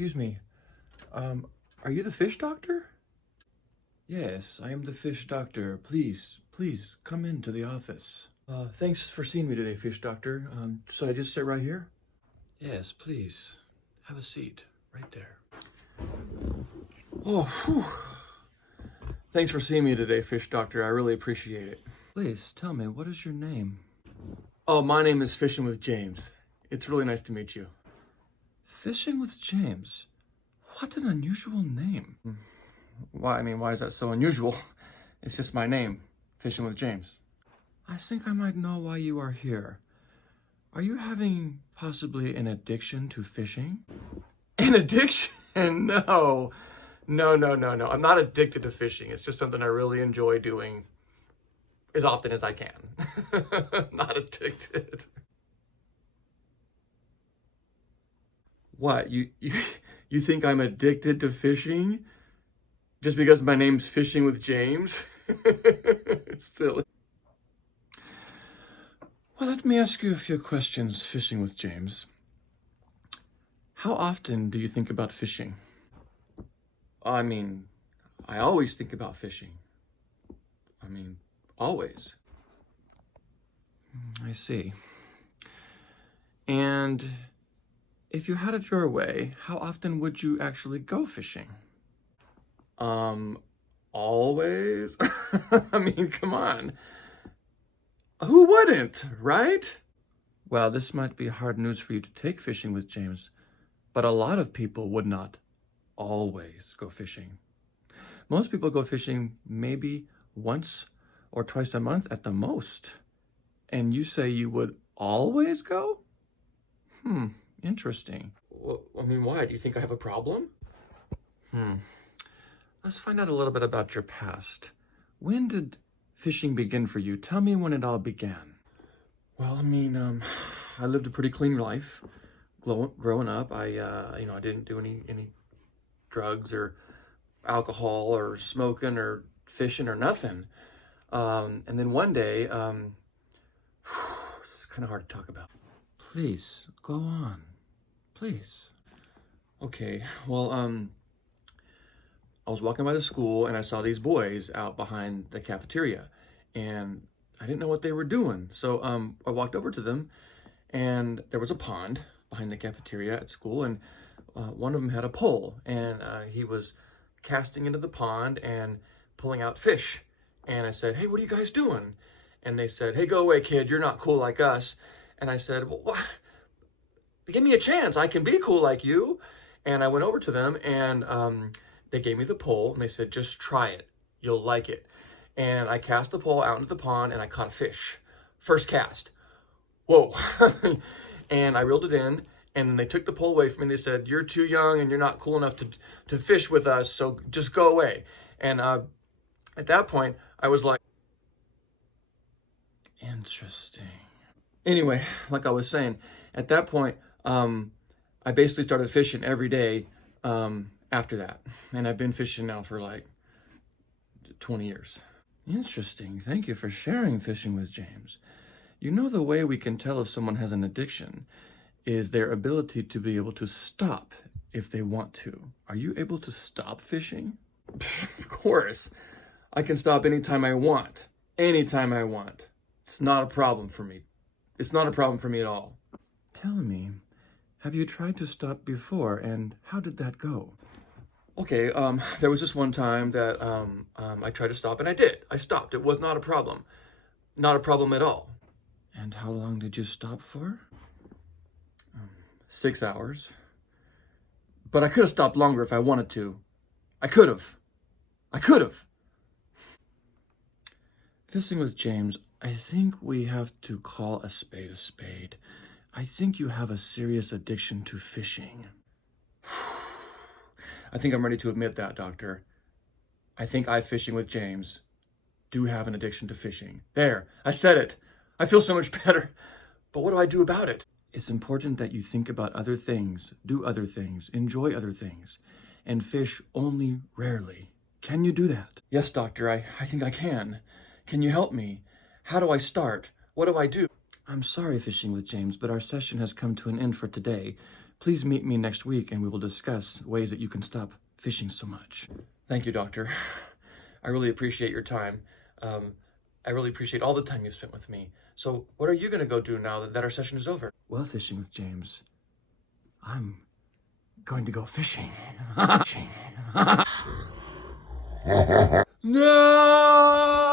Excuse me. Are you the fish doctor? Yes, I am the fish doctor. Please come into the office. Thanks for seeing me today, fish doctor. Should I just sit right here? Yes, please. Have a seat right there. Oh, whew. Thanks for seeing me today, fish doctor. I really appreciate it. Please tell me, what is your name? Oh, my name is Fishen with James. It's really nice to meet you. Fishing with James? What an unusual name. Why is that so unusual? It's just my name, Fishing with James. I think I might know why you are here. Are you having possibly an addiction to fishing? An addiction? No. I'm not addicted to fishing. It's just something I really enjoy doing as often as I can. Not addicted. What, you think I'm addicted to fishing? Just because my name's Fishing with James? It's silly. Well, let me ask you a few questions, Fishing with James. How often do you think about fishing? I always think about fishing. Always. I see. And if you had it your way, how often would you actually go fishing? Always? Come on. Who wouldn't, right? Well, this might be hard news for you to take, Fishing with James, but a lot of people would not always go fishing. Most people go fishing maybe once or twice a month at the most. And you say you would always go? Interesting. Well, why? Do you think I have a problem? Let's find out a little bit about your past. When did fishing begin for you? Tell me when it all began. Well, I lived a pretty clean life. Growing up, I didn't do any drugs or alcohol or smoking or fishing or nothing. And then one day, it's kind of hard to talk about. Please, go on. Please. Okay, well, I was walking by the school and I saw these boys out behind the cafeteria and I didn't know what they were doing. So I walked over to them and there was a pond behind the cafeteria at school and one of them had a pole and he was casting into the pond and pulling out fish. And I said, "Hey, what are you guys doing?" And they said, "Hey, go away, kid. You're not cool like us." And I said, "Well, what? Give me a chance. I can be cool like you." And I went over to them and they gave me the pole and they said, "Just try it. You'll like it." And I cast the pole out into the pond and I caught a fish. First cast. Whoa. And I reeled it in and then they took the pole away from me and they said, "You're too young and you're not cool enough to fish with us, so just go away." And at that point, I was like, interesting. Anyway, like I was saying, at that point, I basically started fishing every day after that. And I've been fishing now for like 20 years. Interesting. Thank you for sharing, Fishing with James. You know, the way we can tell if someone has an addiction is their ability to be able to stop if they want to. Are you able to stop fishing? Of course. I can stop anytime I want. Anytime I want. It's not a problem for me. It's not a problem for me at all. Tell me, have you tried to stop before and how did that go? Okay, there was this one time that I tried to stop and I did. I stopped. It was not a problem. Not a problem at all. And how long did you stop for? 6 hours. But I could have stopped longer if I wanted to. I could have. Fishing with James, I think we have to call a spade a spade. I think you have a serious addiction to fishing. I think I'm ready to admit that, doctor. I think I, Fishing with James, do have an addiction to fishing. There, I said it. I feel so much better. But what do I do about it? It's important that you think about other things, do other things, enjoy other things, and fish only rarely. Can you do that? Yes, doctor, I think I can. Can you help me? How do I start? What do I do? I'm sorry, Fishing with James, but our session has come to an end for today. Please meet me next week and we will discuss ways that you can stop fishing so much. Thank you, doctor. I really appreciate your time. I really appreciate all the time you've spent with me. So what are you going to go do now that our session is over? Well, Fishing with James, I'm going to go fishing. No!